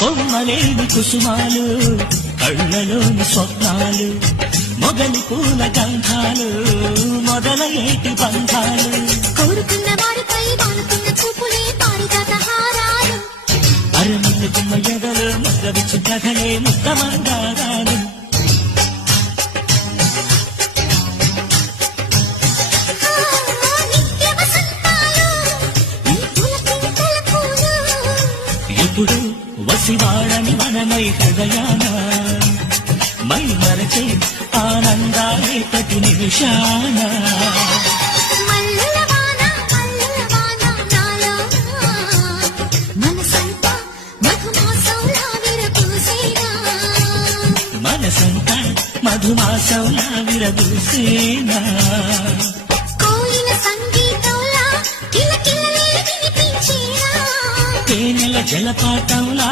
కొమ్మలేని కుసుమాలు కళ్ళలోని స్వప్నాలు మొగలి పూల గంధాలు మొదలయేటి బంధాలు కోరుకున్న వారిపై వాడుతున్న చూపులే పారిజాత హారాలు అరమల్లి కుమ్మ ఎదలు ముద్దవిచ్చు కథలే ముద్దమందారాలు నిత్య వసంతాలు పులకింతల పూలు ఇప్పుడు వసివాడని మనమై హృదయాన మై మరచే ఆనందాలే ప్రతి నిమిషాన మల్లెల వాన నాలో మనసంతా మధుమాసంలా విరబూసేనా మనసంతా మధుమాసంలా విరబూసేనా కోయిల సంగీతంలా కిలకిలలే వినిపించేనా తేనెల జలపాతంలా